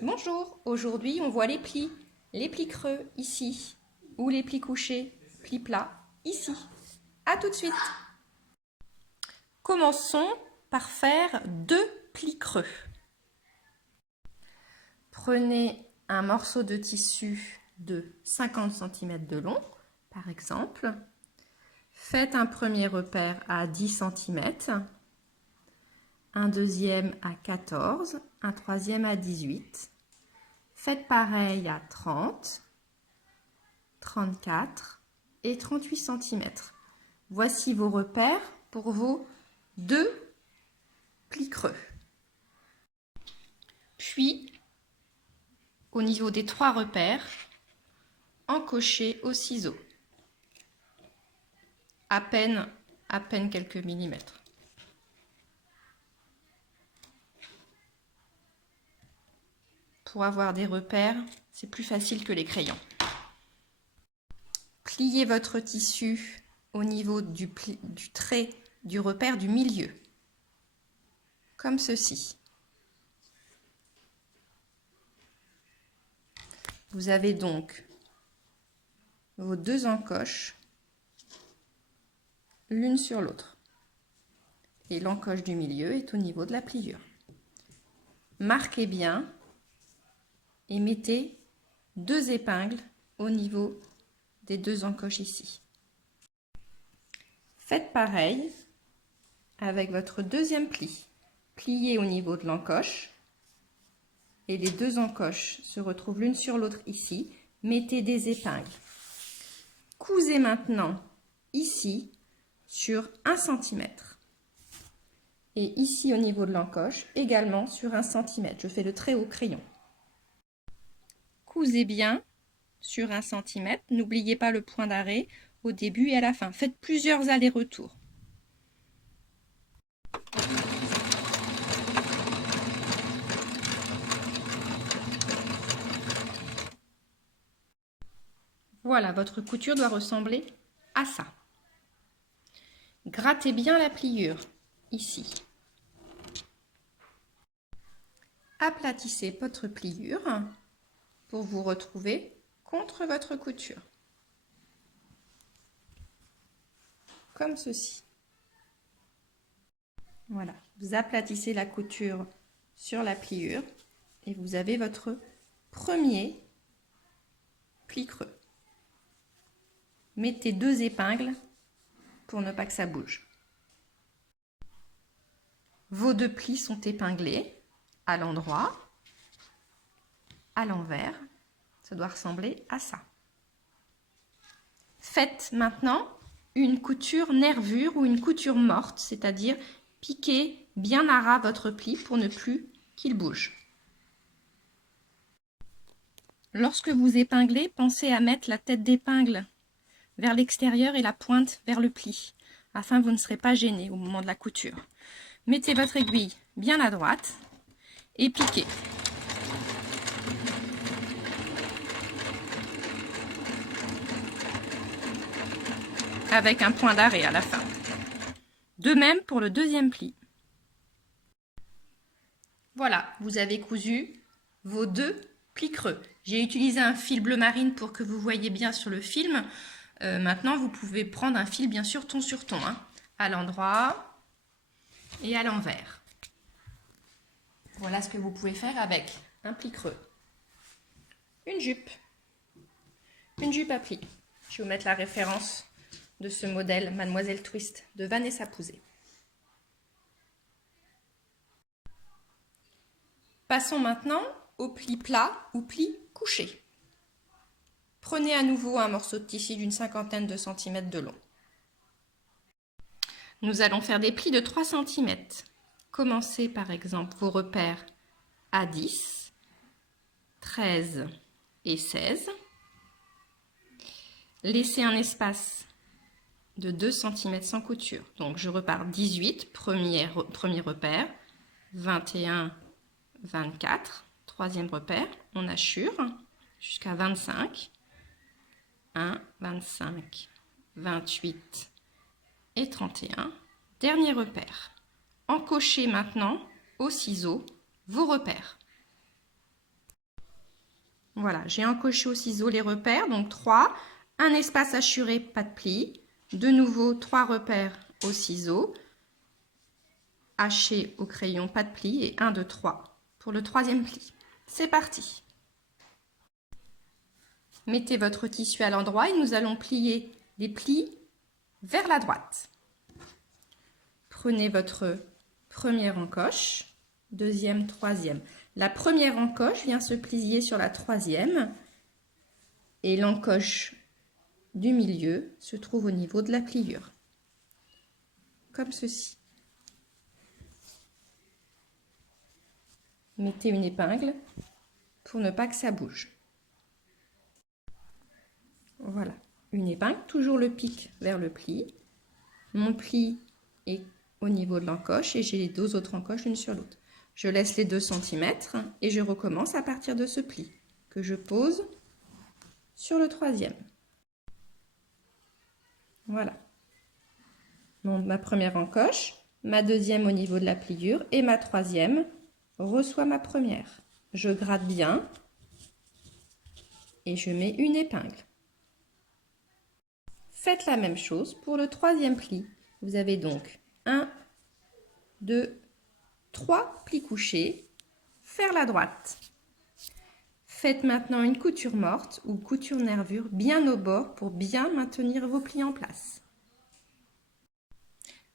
Bonjour, aujourd'hui on voit les plis creux ici, ou les plis couchés, plis plats ici. À tout de suite. Commençons par faire 2 plis creux. Prenez un morceau de tissu de 50 cm de long, par exemple. Faites un premier repère à 10 cm, un deuxième à 14, un troisième à 18. Faites pareil à 30, 34 et 38 cm. Voici vos repères pour vos 2 plis creux. Puis, au niveau des 3 repères, encochez au ciseau. À peine quelques millimètres. Pour avoir des repères, c'est plus facile que les crayons. Pliez votre tissu au niveau du trait du repère du milieu, comme ceci. Vous avez donc vos 2 encoches l'une sur l'autre. Et l'encoche du milieu est au niveau de la pliure. Marquez bien et mettez 2 épingles au niveau des 2 encoches ici. Faites pareil avec votre deuxième pli. Pliez au niveau de l'encoche et les 2 encoches se retrouvent l'une sur l'autre ici. Mettez des épingles. Cousez maintenant ici sur 1 cm. Et ici au niveau de l'encoche également sur 1 cm. Je fais le trait au crayon. Cousez bien sur 1 cm. N'oubliez pas le point d'arrêt au début et à la fin. Faites plusieurs allers-retours. Voilà, votre couture doit ressembler à ça. Grattez bien la pliure, ici. Aplatissez votre pliure pour vous retrouver contre votre couture. Comme ceci. Voilà, vous aplatissez la couture sur la pliure et vous avez votre premier pli creux. Mettez 2 épingles pour ne pas que ça bouge. Vos 2 plis sont épinglés à l'endroit, à l'envers. Ça doit ressembler à ça. Faites maintenant une couture nervure ou une couture morte, c'est-à-dire piquez bien à ras votre pli pour ne plus qu'il bouge. Lorsque vous épinglez, pensez à mettre la tête d'épingle vers l'extérieur et la pointe vers le pli, afin que vous ne serez pas gêné au moment de la couture. Mettez votre aiguille bien à droite et piquez. Avec un point d'arrêt à la fin. De même pour le deuxième pli. Voilà, vous avez cousu vos 2 plis creux. J'ai utilisé un fil bleu marine pour que vous voyez bien sur le film. Maintenant, vous pouvez prendre un fil, bien sûr, ton sur ton, à l'endroit et à l'envers. Voilà ce que vous pouvez faire avec un pli creux. Une jupe à plis. Je vais vous mettre la référence de ce modèle Mademoiselle Twist de Vanessa Pouzet. Passons maintenant au pli plat ou pli couché. Prenez à nouveau un morceau de tissu d'une 50aine de centimètres de long. Nous allons faire des plis de 3 cm. Commencez par exemple vos repères à 10, 13 et 16. Laissez un espace de 2 cm sans couture. Donc je repars 18, premier repère, 21, 24, troisième repère, on hachure jusqu'à 25, 1, 25, 28 et 31, dernier repère. Encochez maintenant au ciseau vos repères. Voilà, j'ai encoché au ciseau les repères, donc 3, un espace hachuré, pas de pli, de nouveau 3 repères au ciseau, haché au crayon, pas de pli, et 1, 2, 3 pour le 3e pli. C'est parti. Mettez votre tissu à l'endroit et nous allons plier les plis vers la droite. Prenez votre première encoche, deuxième, troisième. La première encoche vient se plier sur la troisième et l'encoche du milieu se trouve au niveau de la pliure, comme ceci. Mettez une épingle pour ne pas que ça bouge. Voilà, une épingle, toujours le pic vers le pli. Mon pli est au niveau de l'encoche et j'ai les 2 autres encoches l'une sur l'autre. Je laisse les 2 cm et je recommence à partir de ce pli que je pose sur le troisième. Voilà. Donc, ma première encoche, ma deuxième au niveau de la pliure et ma troisième reçoit ma première. Je gratte bien et je mets une épingle. Faites la même chose pour le troisième pli. Vous avez donc 1, 2, 3 plis couchés, faire la droite. Faites maintenant une couture morte ou couture nervure bien au bord pour bien maintenir vos plis en place.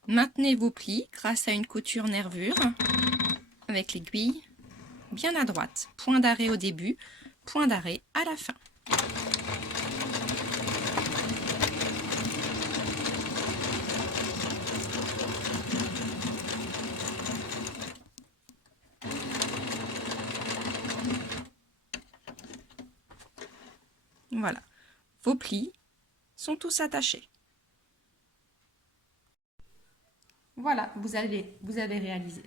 Maintenez vos plis grâce à une couture nervure avec l'aiguille bien à droite. Point d'arrêt au début, point d'arrêt à la fin. Voilà, vos plis sont tous attachés. Voilà, vous avez réalisé.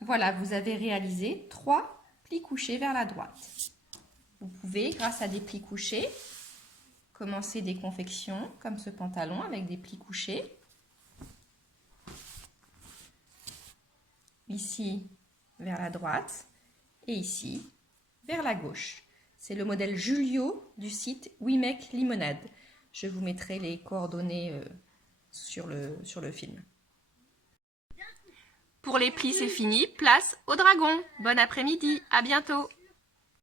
Voilà, vous avez réalisé 3 plis couchés vers la droite. Vous pouvez, grâce à des plis couchés, commencer des confections comme ce pantalon avec des plis couchés. Ici, vers la droite et ici, vers la gauche. C'est le modèle Julio du site We Make Limonade. Je vous mettrai les coordonnées sur le film. Pour les plis, c'est fini. Place au dragon. Bon après-midi. À bientôt.